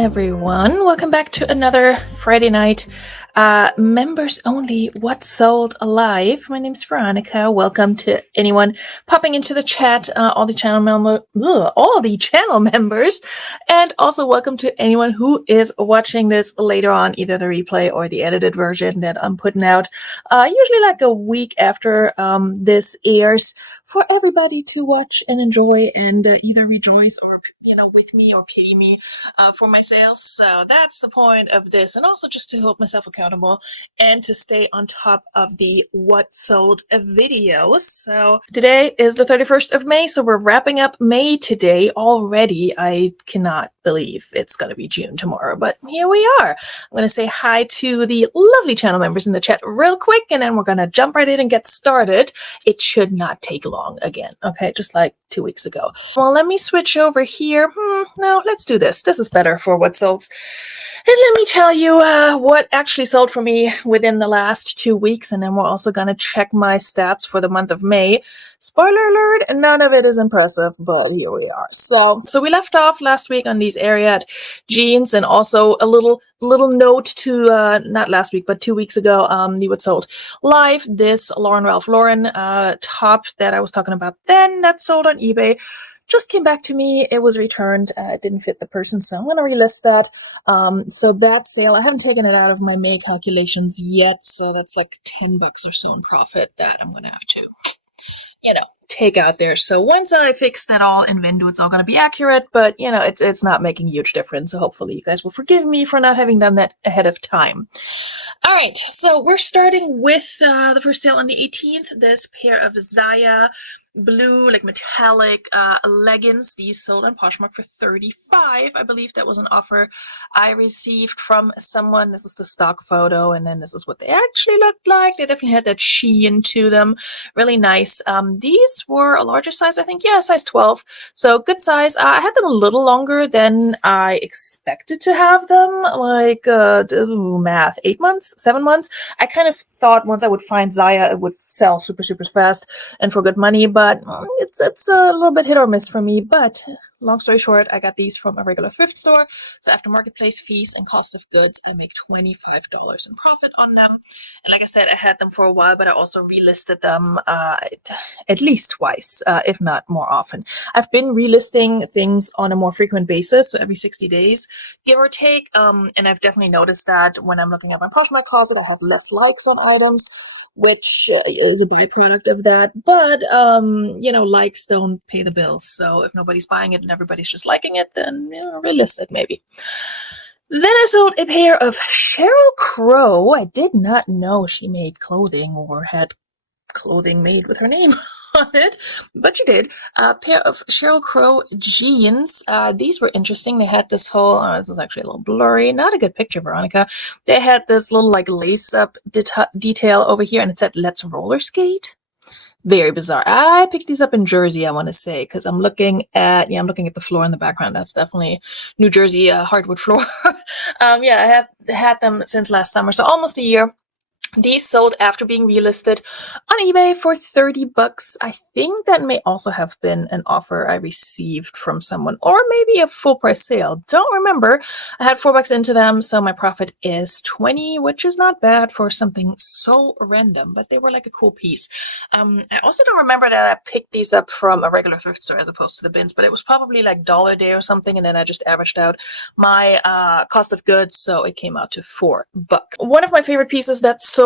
everyone. Welcome back to another Friday night members only What Sold Alive. My name's Veronika. Welcome to anyone popping into the chat, all the channel members, and also welcome to anyone who is watching this later on, either the replay or the edited version that I'm putting out, usually like a week after this airs, for everybody to watch and enjoy and either rejoice or with me or pity me for my sales. So that's the point of this, and also just to hold myself accountable and to stay on top of the what sold videos. So today is the 31st of May, so we're wrapping up May today already. I cannot believe it's going to be June tomorrow, but here we are. I'm going to say hi to the lovely channel members in the chat real quick, and then we're going to jump right in and get started. It should not take long again, okay? Just like 2 weeks ago. Well, let me switch over here. No, let's do this. This is better for what sold. And let me tell you what actually sold for me within the last 2 weeks, and then we're also going to check my stats for the month of May. Spoiler alert, none of it is impressive, but here we are. So we left off last week on these Ariat jeans, and also a little note to, not last week, but 2 weeks ago, the what sold live, this Ralph Lauren top that I was talking about then that sold on eBay. Just came back to me. It was returned. It didn't fit the person, so I'm going to relist that. So that sale, I haven't taken it out of my May calculations yet, so that's like $10 or so in profit that I'm going to have to, take out there. So once I fix that all in Vindu, it's all going to be accurate, but it's not making a huge difference. So hopefully you guys will forgive me for not having done that ahead of time. All right, so we're starting with the first sale on the 18th. This pair of Zaya blue, like metallic leggings. These sold on Poshmark for $35. I believe that was an offer I received from someone. This is the stock photo, and then this is what they actually looked like. They definitely had that sheen to them. Really nice. These were a larger size, I think. Yeah, size 12. So good size. I had them a little longer than I expected to have them. Like, math, 8 months, 7 months. I kind of thought once I would find Zaya, it would sell super, super fast and for good money, but it's a little bit hit or miss for me. But long story short, I got these from a regular thrift store. So after marketplace fees and cost of goods, I make $25 in profit on them. And like I said, I had them for a while, but I also relisted them at least twice, if not more often. I've been relisting things on a more frequent basis, so every 60 days, give or take. And I've definitely noticed that when I'm looking at my Poshmark closet, I have less likes on items, which is a byproduct of that. But, likes don't pay the bills. So if nobody's buying it and everybody's just liking it, then, relist it maybe. Then I sold a pair of Sheryl Crow. I did not know she made clothing or had clothing made with her name on it, but she did. A pair of Sheryl Crow jeans. These were interesting. They had this whole, this is actually a little blurry, not a good picture, Veronika. They had this little like lace up detail over here, and it said, "Let's roller skate." Very bizarre. I picked these up in Jersey, I want to say, because I'm looking at the floor in the background. That's definitely New Jersey hardwood floor. I have had them since last summer, so almost a year. These sold after being relisted on eBay for $30. I think that may also have been an offer I received from someone, or maybe a full price sale. Don't remember. I had $4 into them, so my profit is $20, which is not bad for something so random, but they were like a cool piece. I also don't remember that I picked these up from a regular thrift store as opposed to the bins, but it was probably like $1 a day or something, and then I just averaged out my cost of goods, so it came out to $4. One of my favorite pieces that sold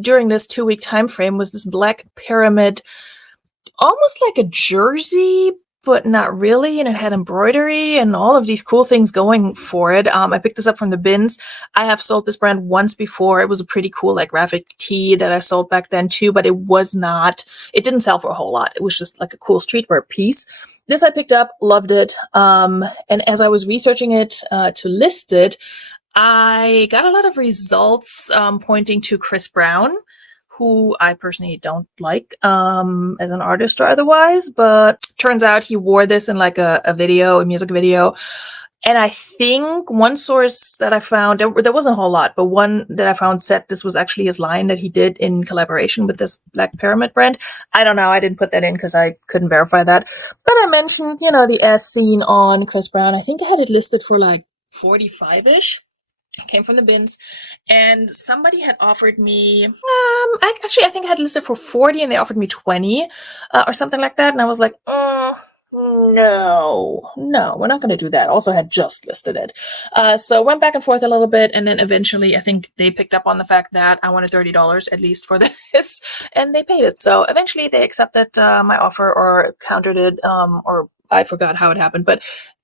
during this 2-week time frame was this black pyramid, almost like a jersey, but not really, and it had embroidery and all of these cool things going for it. I picked this up from the bins. I have sold this brand once before. It was a pretty cool like graphic tee that I sold back then too, but it didn't sell for a whole lot. It was just like a cool streetwear piece. This I picked up, loved it, and as I was researching it to list it, I got a lot of results pointing to Chris Brown, who I personally don't like as an artist or otherwise, but turns out he wore this in like a music video. And I think one source that I found, there wasn't a whole lot, but one that I found said this was actually his line that he did in collaboration with this Black Pyramid brand. I don't know. I didn't put that in because I couldn't verify that. But I mentioned, the S scene on Chris Brown. I think I had it listed for like 45-ish. Came from the bins, and somebody had offered me I think I had listed for 40 and they offered me 20 or something like that, and I was like, no, we're not going to do that. Also had just listed it, so went back and forth a little bit, and then eventually I think they picked up on the fact that I wanted $30 at least for this, and they paid it. So eventually they accepted my offer, or countered it, or I forgot how it happened, but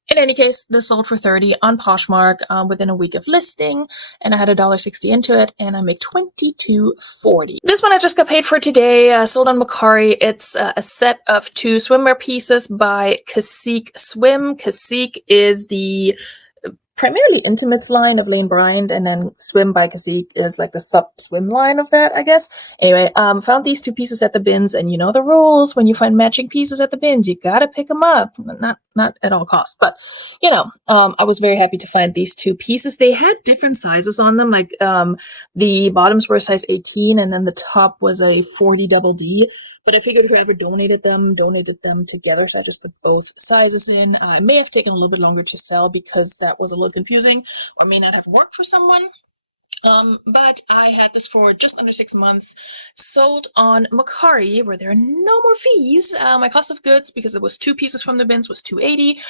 in any case, this sold for 30 on Poshmark within a week of listing, and I had $1.60 into it, and I make $22.40. This one I just got paid for today, sold on Mercari. It's a set of 2 swimwear pieces by Cacique Swim. Cacique is the primarily intimates line of Lane Bryant, and then Swim by Cacique is like the sub-swim line of that, I guess. Anyway, found these 2 pieces at the bins, and you know the rules when you find matching pieces at the bins. You gotta pick them up. Not at all costs, but you know, I was very happy to find these 2 pieces. They had different sizes on them, like the bottoms were a size 18, and then the top was a 40 double D. But I figured whoever donated them together, so I just put both sizes in. It may have taken a little bit longer to sell because that was a little confusing, or may not have worked for someone. But I had this for just under 6 months, sold on Mercari, where there are no more fees. My cost of goods, because it was 2 pieces from the bins, was $2.80.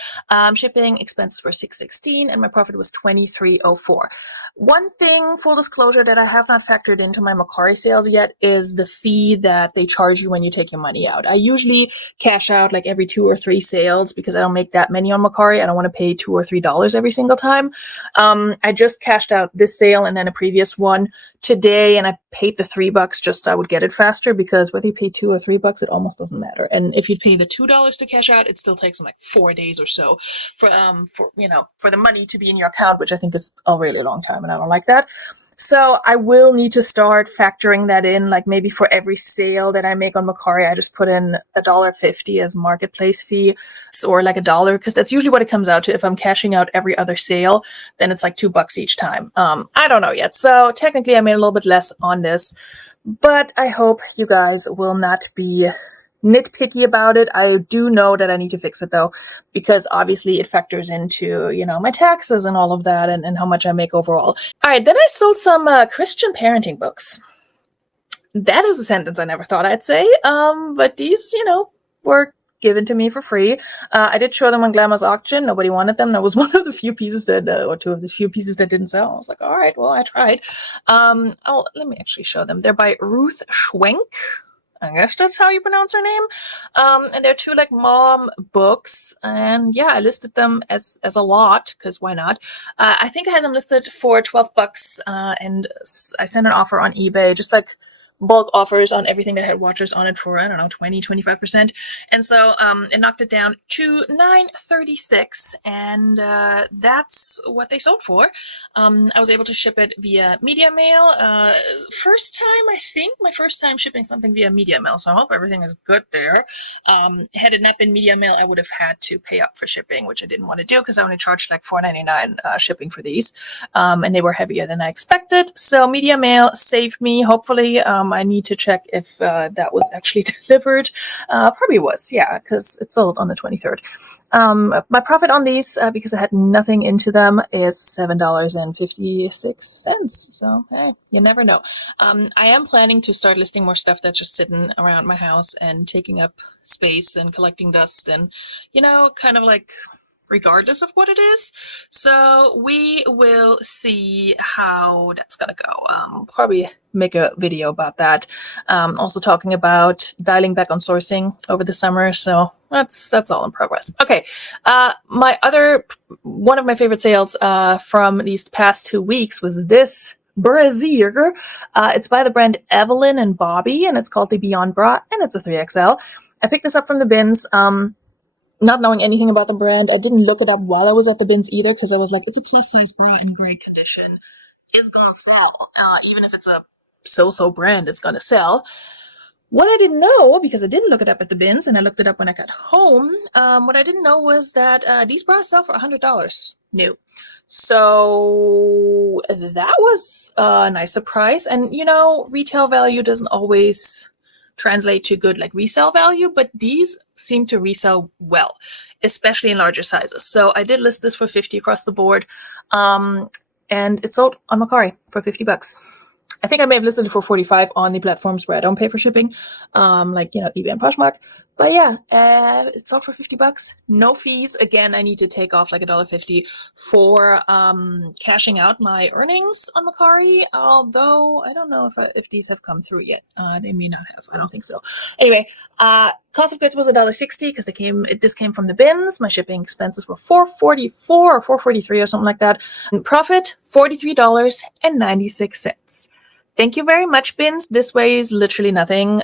Shipping expenses were $6.16, and my profit was $23.04. One thing, full disclosure, that I have not factored into my Mercari sales yet is the fee that they charge you when you take your money out. I usually cash out like every 2 or 3 sales because I don't make that many on Mercari. I don't want to pay $2 or $3 every single time. I just cashed out this sale and then a previous one today, and I paid the $3 just so I would get it faster, because whether you pay $2 or $3, it almost doesn't matter. And if you pay the $2 to cash out, it still takes them like 4 days or so for the money to be in your account, which I think is a really long time, and I don't like that. So I will need to start factoring that in, like maybe for every sale that I make on Mercari, I just put in $1.50 as marketplace fee, or like $1, because that's usually what it comes out to. If I'm cashing out every other sale, then it's like $2 each time. I don't know yet. So technically I made a little bit less on this, but I hope you guys will not be nitpicky about it. I do know that I need to fix it though, because obviously it factors into, my taxes and all of that, and how much I make overall. All right, then I sold some Christian parenting books. That is a sentence I never thought I'd say, but these, were given to me for free. I did show them on Glamour's auction. Nobody wanted them. That was one of the few pieces that, or 2 of the few pieces that didn't sell. I was like, all right, well, I tried. Let me actually show them. They're by Ruth Schwenk. I guess that's how you pronounce her name. And they're 2 like mom books, and yeah, I listed them as a lot, because why not? I think I had them listed for $12, and I sent an offer on eBay, just like bulk offers on everything that had watchers on it for, I don't know, 20-25%. And so it knocked it down to $9.36, and that's what they sold for. I was able to ship it via media mail. My first time shipping something via media mail, so I hope everything is good there. Had it not been media mail, I would have had to pay up for shipping, which I didn't want to do because I only charged like $4.99 shipping for these, and they were heavier than I expected. So media mail saved me, hopefully. I need to check if that was actually delivered. Probably was, yeah, because it sold on the 23rd. My profit on these, because I had nothing into them, is $7.56. So, hey, you never know. I am planning to start listing more stuff that's just sitting around my house and taking up space and collecting dust and, kind of like regardless of what it is. So we will see how that's gonna go. Probably make a video about that. Also talking about dialing back on sourcing over the summer. So that's all in progress. Okay. One of my favorite sales from these past 2 weeks was this brassiere. It's by the brand Evelyn and Bobby, and it's called the Beyond Bra, and it's a 3XL. I picked this up from the bins. Not knowing anything about the brand, I didn't look it up while I was at the bins either, because I was like, it's a plus size bra in great condition. It's gonna sell. Even if it's a so-so brand, it's gonna sell. What I didn't know, because I didn't look it up at the bins, and I looked it up when I got home, what I didn't know was that these bras sell for $100 new. So that was a nice surprise. And, retail value doesn't always translate to good like resale value, but these seem to resell well, especially in larger sizes. So I did list this for 50 across the board, and it sold on Mercari for 50 bucks. I think I may have listed it for 45 on the platforms where I don't pay for shipping, like, you know, eBay and Poshmark. But yeah, it sold for 50 bucks. No fees. Again, I need to take off like $1.50 for cashing out my earnings on Mercari. Although I don't know if these have come through yet. They may not have. I don't think so. Anyway, cost of goods was $1.60 because this came from the bins. My shipping expenses were $4.44 or $4.43 or something like that. And profit $43.96. Thank you very much, bins. This weighs literally nothing.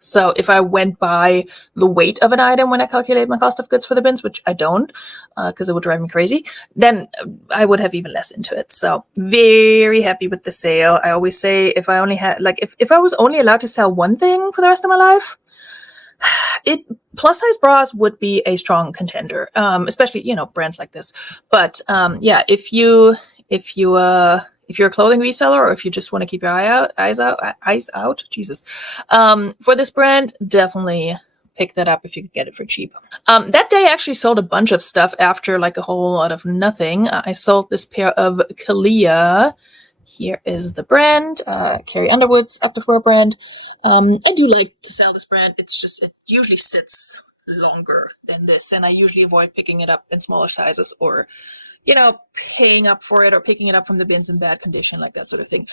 So if I went by the weight of an item when I calculate my cost of goods for the bins, which I don't, because it would drive me crazy, then I would have even less into it. So very happy with the sale. I always say if I only had, like, if I was only allowed to sell one thing for the rest of my life, plus size bras would be a strong contender, especially, you know, brands like this. But yeah, if you're a clothing reseller, or if you just want to keep your eyes out, Jesus, for this brand, definitely pick that up if you could get it for cheap. That day I actually sold a bunch of stuff after like a whole lot of nothing. I sold this pair of Kalia. Here is the brand, Carrie Underwood's activewear brand. I do like to sell this brand. It's just, it usually sits longer than this, and I usually avoid picking it up in smaller sizes, or, you know, paying up for it, or picking it up from the bins in bad condition, like that sort of thing.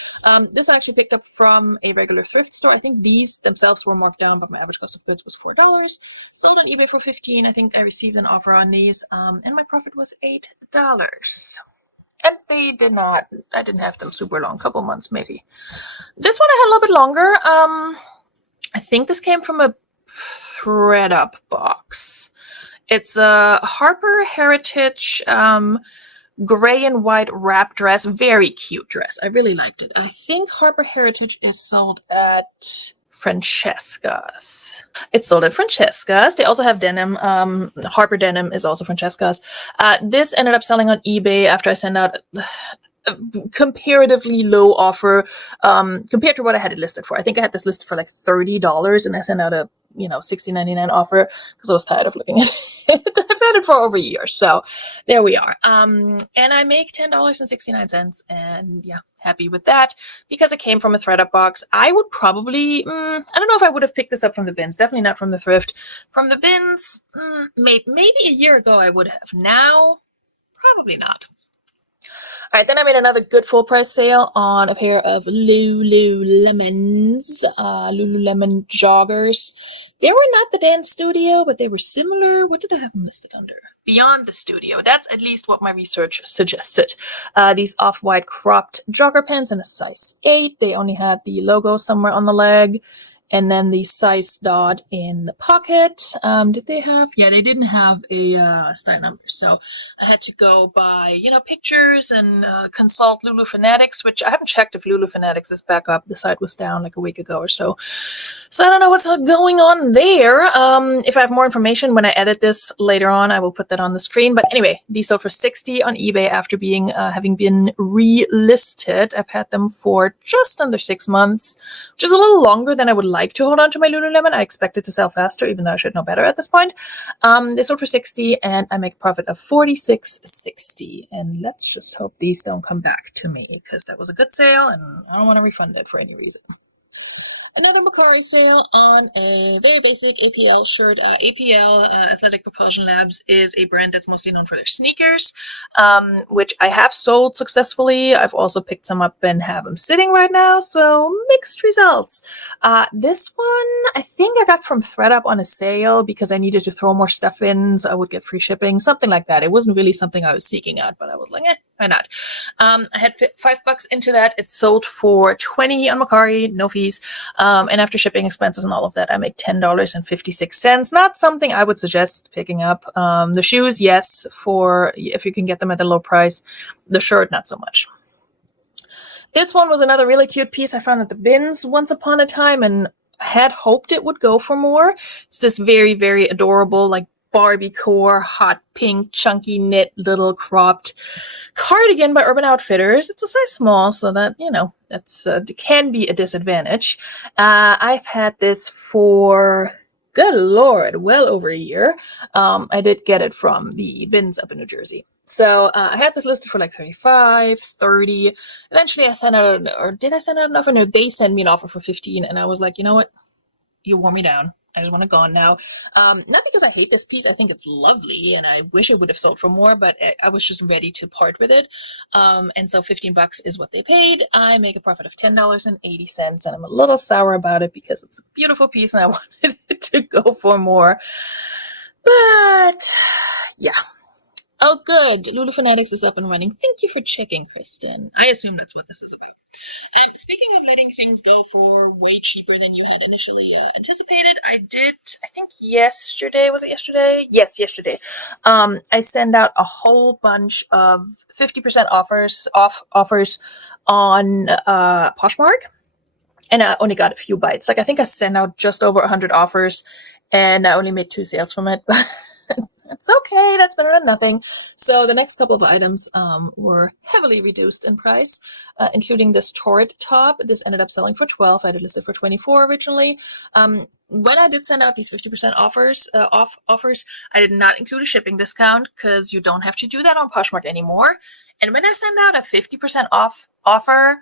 This I actually picked up from a regular thrift store. I think these themselves were marked down, but my average cost of goods was $4. Sold on eBay for $15. I think I received an offer on these, and my profit was $8. And I didn't have them super long, couple months maybe. This one I had a little bit longer. I think this came from a ThredUp box. It's a Harper Heritage gray and white wrap dress. Very cute dress. I really liked it. I think Harper Heritage is sold at Francesca's. It's sold at Francesca's. They also have denim. Harper denim is also Francesca's. This ended up selling on eBay after I sent out a comparatively low offer compared to what I had it listed for. I think I had this listed for like $30, and I sent out a $60.99 offer because I was tired of looking at it. I've had it for over a year, so there we are. And I make $10.69, and yeah, happy with that because it came from a ThredUp box. I would probably, I don't know if I would have picked this up from the bins. Definitely not from the thrift. From the bins, maybe a year ago I would have. Now, probably not. All right, then I made another good full price sale on a pair of Lululemon joggers. They were not the Dance Studio, but they were similar. What did I have them listed under? Beyond the Studio. That's at least what my research suggested. These off-white cropped jogger pants in a size 8. They only had the logo somewhere on the leg, and then the size dot in the pocket. Did they have? Yeah, they didn't have a style number. So I had to go by, pictures and consult Lulu Fanatics, which I haven't checked if Lulu Fanatics is back up. The site was down like a week ago or so. So I don't know what's going on there. If I have more information when I edit this later on, I will put that on the screen. But anyway, these sold for $60 on eBay after having been relisted. I've had them for just under 6 months, which is a little longer than I would like to hold on to my Lululemon. I expect it to sell faster, even though I should know better at this point. They sold for $60, and I make a profit of $46.60. And let's just hope these don't come back to me, because that was a good sale, and I don't want to refund it for any reason. Another Mercari sale on a very basic APL shirt. APL, Athletic Propulsion Labs, is a brand that's mostly known for their sneakers, which I have sold successfully. I've also picked some up and have them sitting right now, so mixed results. This one, I think I got from ThredUp on a sale because I needed to throw more stuff in so I would get free shipping, something like that. It wasn't really something I was seeking out, but I was like, why not? I had $5 into that. It sold for $20 on Mercari, no fees. And after shipping expenses and all of that, I make $10.56. Not something I would suggest picking up. The shoes, yes, for if you can get them at a low price. The shirt, not so much. This one was another really cute piece I found at the bins once upon a time and had hoped it would go for more. It's this very, very adorable, like, Barbie core, hot pink, chunky knit, little cropped cardigan by Urban Outfitters. It's a size small, so that, that's can be a disadvantage. I've had this for, good Lord, well over a year. I did get it from the bins up in New Jersey. So I had this listed for like 35, 30. Eventually I sent out, or did I send out an offer? No, they sent me an offer for 15. And I was like, you know what? You wore me down. I just want it gone now. Not because I hate this piece. I think it's lovely and I wish it would have sold for more, but I was just ready to part with it. And so $15 is what they paid. I make a profit of $10.80 and I'm a little sour about it because it's a beautiful piece and I wanted it to go for more. But yeah. Oh, good. Lulu Fanatics is up and running. Thank you for checking, Kristen. I assume that's what this is about. Speaking of letting things go for way cheaper than you had initially anticipated, I think yesterday, was it yesterday? Yes, yesterday. I sent out a whole bunch of 50% offers on Poshmark, and I only got a few bites. Like, I think I sent out just over 100 offers, and I only made 2 sales from it, but it's okay. That's better than nothing. So the next couple of items were heavily reduced in price, including this Torrid top. This ended up selling for $12. I had it listed for $24 originally. When I did send out these 50% offers, I did not include a shipping discount because you don't have to do that on Poshmark anymore. And when I send out a 50% off offer,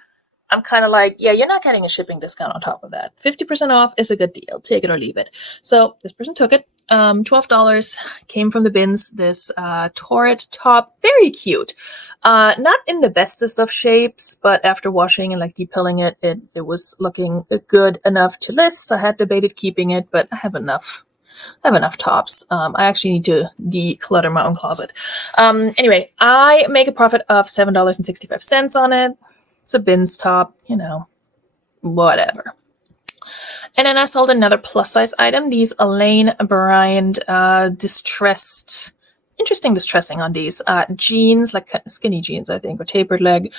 I'm kind of like, yeah, you're not getting a shipping discount on top of that. 50% off is a good deal. Take it or leave it. So this person took it. $12 came from the bins. This Torrid top, very cute. Not in the bestest of shapes, but after washing and like depilling it, it was looking good enough to list. I had debated keeping it, but I have enough. Tops. I actually need to declutter my own closet. Anyway, I make a profit of $7.65 on it. It's a bins top, whatever. And then I sold another plus size item. These Elaine Bryant distressed, interesting distressing on these jeans, like skinny jeans, I think, or tapered leg.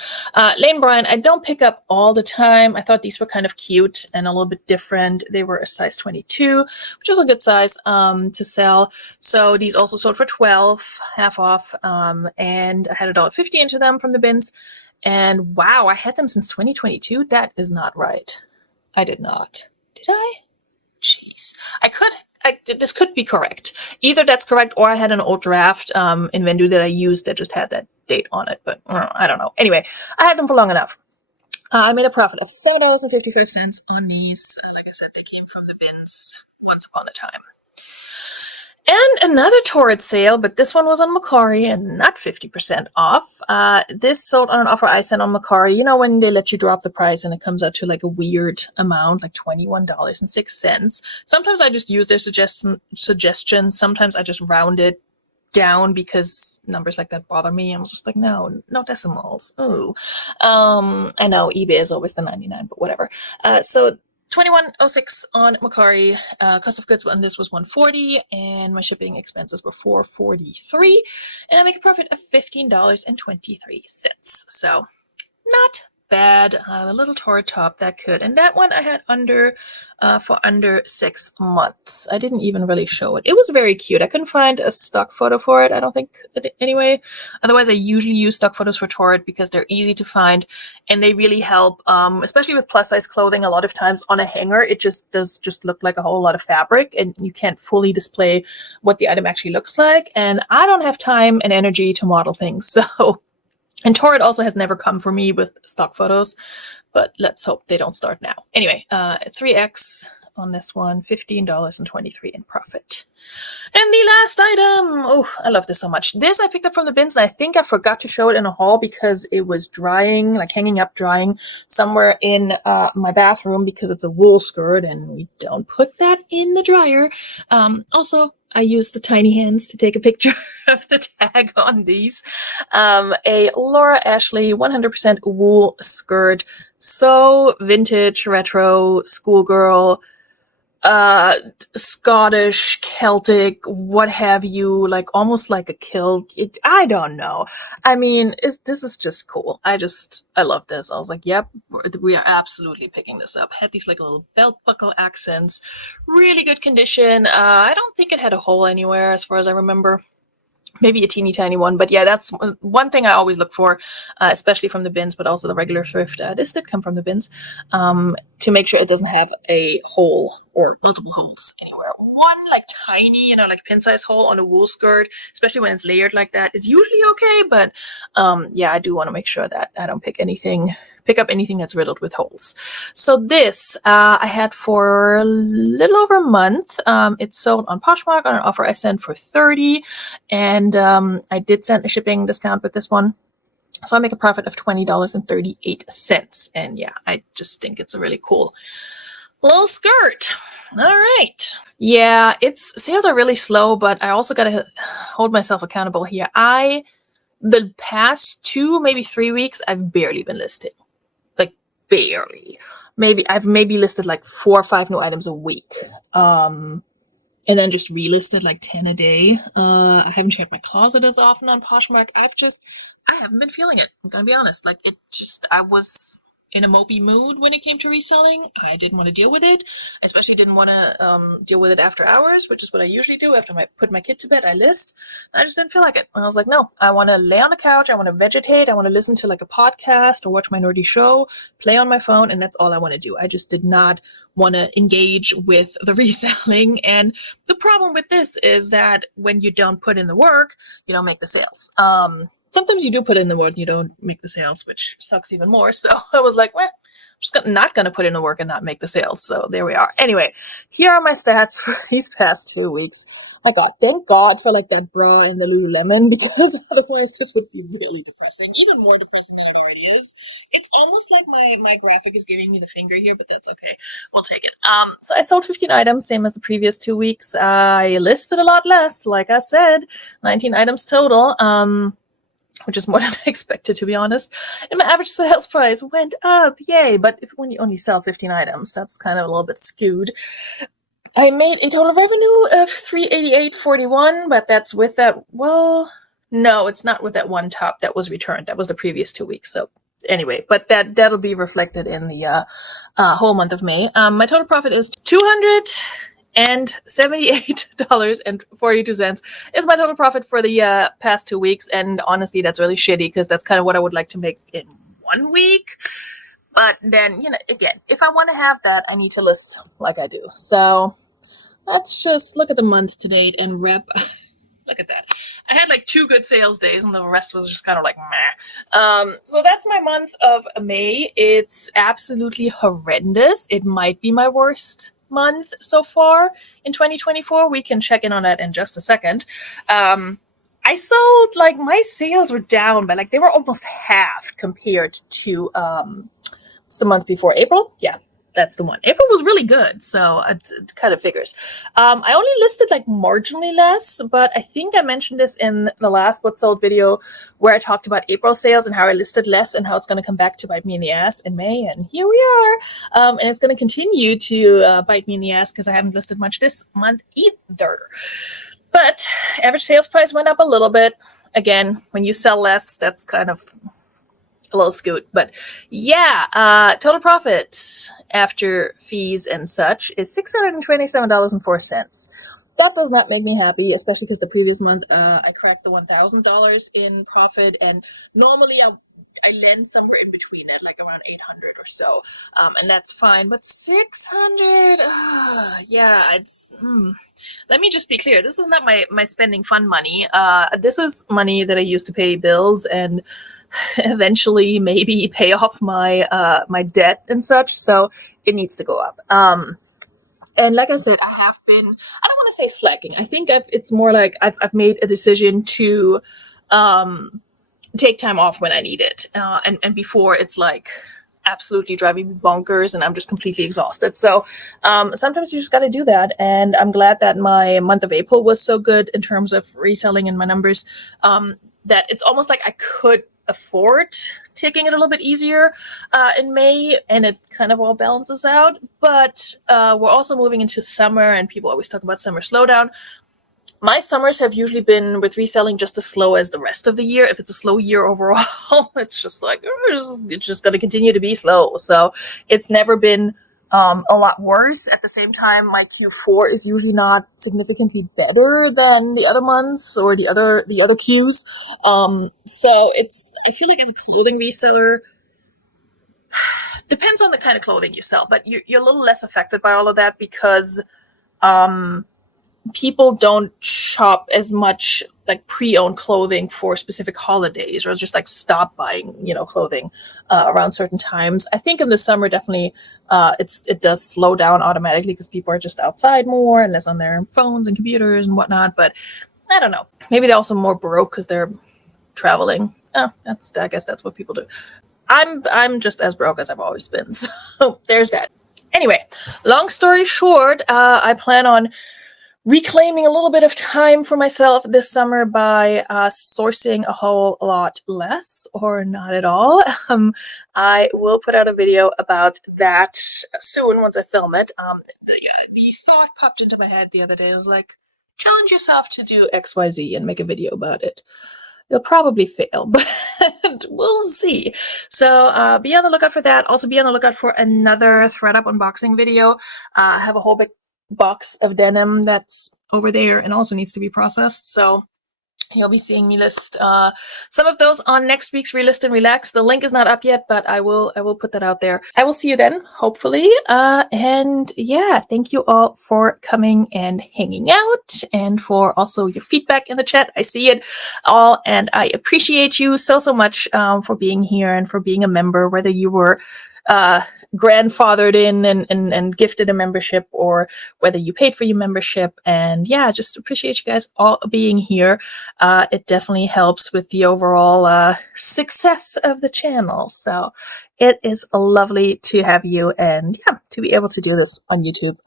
Lane Bryant, I don't pick up all the time. I thought these were kind of cute and a little bit different. They were a size 22, which is a good size to sell. So these also sold for $12, half off. And I had $1.50 into them from the bins. And wow, I had them since 2022. That is not right. I did not. Did I? Jeez. This could be correct. Either that's correct or I had an old draft in Vendu that I used that just had that date on it, but I don't know. Anyway, I had them for long enough. I made a profit of $7.55 on these. Like I said, they came from the bins once upon a time. And another Torrid sale, but this one was on Mercari and not 50% off. This sold on an offer I sent on Mercari. When they let you drop the price and it comes out to like a weird amount, like $21.06. Sometimes I just use their suggestions. Sometimes I just round it down because numbers like that bother me. I was just like, no decimals. Ooh. I know eBay is always the 99, but whatever. So $21.06 on Mercari. Cost of goods on this was $140, and my shipping expenses were $443, and I make a profit of $15.23. So not bad. The little Torrid top, that could, and that one I had for under 6 months. I didn't even really show it. It was very cute. I couldn't find a stock photo for it, I don't think, anyway. Otherwise, I usually use stock photos for Torrid because they're easy to find and they really help, especially with plus size clothing. A lot of times on a hanger, it does look like a whole lot of fabric and you can't fully display what the item actually looks like. And I don't have time and energy to model things, so. And Torrid also has never come for me with stock photos, but let's hope they don't start now. Anyway, 3X on this one, $15.23 in profit. And the last item, oh, I love this so much. This I picked up from the bins, and I think I forgot to show it in a haul because it was drying, like hanging up drying somewhere in my bathroom because it's a wool skirt, and we don't put that in the dryer. Also, I used the tiny hands to take a picture of the tag on these. A Laura Ashley 100% wool skirt. So vintage, retro, schoolgirl. Scottish, Celtic, what have you, like almost like a kilt. I don't know. I mean, this is just cool. I love this. I was like, yep, we are absolutely picking this up. Had these like little belt buckle accents, really good condition. I don't think it had a hole anywhere as far as I remember. Maybe a teeny tiny one, but yeah, that's one thing I always look for, especially from the bins, but also the regular thrift. This did come from the bins, to make sure it doesn't have a hole or multiple holes anywhere. One like tiny, like pin size hole on a wool skirt, especially when it's layered like that, is usually okay. But yeah, I do want to make sure that I don't pick up anything that's riddled with holes. So this I had for a little over a month. It's sold on Poshmark on an offer I sent for $30, and I did send a shipping discount with this one. So I make a profit of $20.38. And yeah, I just think it's a really cool little skirt. All right. Yeah, sales are really slow, but I also got to hold myself accountable here. The past 2, maybe 3 weeks, I've barely been listing. Like barely. I've listed like 4 or 5 new items a week. And then just relisted like 10 a day. I haven't checked my closet as often on Poshmark. I haven't been feeling it. I'm gonna be honest. Like I was in a mopey mood when it came to reselling. I didn't want to deal with it. I especially didn't want to deal with it after hours, which is what I usually do. After I put my kid to bed, I list. I just didn't feel like it. And I was like, no, I want to lay on the couch. I want to vegetate. I want to listen to like a podcast or watch my nerdy show, play on my phone. And that's all I want to do. I just did not want to engage with the reselling. And the problem with this is that when you don't put in the work, you don't make the sales. Sometimes you do put in the work and you don't make the sales, which sucks even more. So I was like, well, I'm just not going to put in the work and not make the sales. So there we are. Anyway, here are my stats for these past 2 weeks. My God, thank God for like that bra and the Lululemon, because otherwise this would be really depressing, even more depressing than it already is. It's almost like my graphic is giving me the finger here, but that's okay. We'll take it. So I sold 15 items, same as the previous 2 weeks. I listed a lot less, like I said, 19 items total. Which is more than I expected, to be honest. And my average sales price went up, yay! But when you only sell 15 items, that's kind of a little bit skewed. I made a total revenue of $388.41, but that's with that. Well, no, it's not with that one top that was returned. That was the previous 2 weeks. So anyway, but that'll be reflected in the whole month of May. My total profit is $278.42 is my total profit for the past 2 weeks. And honestly, that's really shitty because that's kind of what I would like to make in 1 week. But then, again, if I want to have that, I need to list like I do. So let's just look at the month to date and rep. Look at that. I had like 2 good sales days and the rest was just kind of like meh. So that's my month of May. It's absolutely horrendous. It might be my worst month so far in 2024. We can check in on that in just a second. I sold, like, my sales were down, but like they were almost half compared to what's the month before? April? Yeah, that's the one. April was really good, so it kind of figures. I only listed like marginally less, but I think I mentioned this in the last What Sold video where I talked about April sales and how I listed less and how it's going to come back to bite me in the ass in May, and here we are. And it's going to continue to bite me in the ass because I haven't listed much this month either. But average sales price went up a little bit. Again, when you sell less, that's kind of a little scoot. But yeah, total profit after fees and such is $627.04. That does not make me happy, especially because the previous month I cracked the $1,000 in profit, and normally I land somewhere in between at like around 800 or so, and that's fine. But 600, yeah, let me just be clear. This is not my spending fun money. This is money that I use to pay bills and eventually maybe pay off my my debt and such. So it needs to go up. And like I said, I have been, I don't want to say slacking. I think it's more like I've made a decision to take time off when I need it. And before it's like absolutely driving me bonkers and I'm just completely exhausted. So sometimes you just got to do that. And I'm glad that my month of April was so good in terms of reselling and my numbers, that it's almost like I could afford taking it a little bit easier in May, and it kind of all balances out. But we're also moving into summer, and people always talk about summer slowdown. My summers have usually been with reselling just as slow as the rest of the year. If it's a slow year overall, it's just like, it's just going to continue to be slow. So it's never been a lot worse. At the same time, my Q4 is usually not significantly better than the other months or the other Qs. So I feel like as a clothing reseller, depends on the kind of clothing you sell, but you're a little less affected by all of that because people don't shop as much like pre-owned clothing for specific holidays, or just like stop buying, clothing around certain times. I think in the summer, definitely, it does slow down automatically because people are just outside more and less on their phones and computers and whatnot. But I don't know. Maybe they're also more broke because they're traveling. I guess that's what people do. I'm just as broke as I've always been. So there's that. Anyway, long story short, I plan on reclaiming a little bit of time for myself this summer by sourcing a whole lot less or not at all. I will put out a video about that soon once I film it. The thought popped into my head the other day. I was like, challenge yourself to do XYZ and make a video about it. You'll probably fail, but we'll see. So be on the lookout for that. Also be on the lookout for another ThreadUp unboxing video. I have a whole big box of denim that's over there and also needs to be processed. So you'll be seeing me list some of those on next week's Relist and Relax. The link is not up yet, but I will put that out there. I will see you then, hopefully. And yeah, thank you all for coming and hanging out, and for also your feedback in the chat. I see it all, and I appreciate you so much for being here and for being a member, whether you were grandfathered in and gifted a membership, or whether you paid for your membership. And yeah, just appreciate you guys all being here. It definitely helps with the overall success of the channel. So it is lovely to have you, and yeah, to be able to do this on YouTube.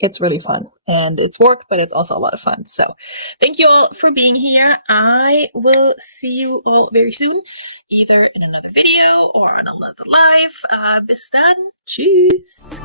It's really fun, and it's work, but it's also a lot of fun. So thank you all for being here. I will see you all very soon, either in another video or on another live. Bis dann. Tschüss.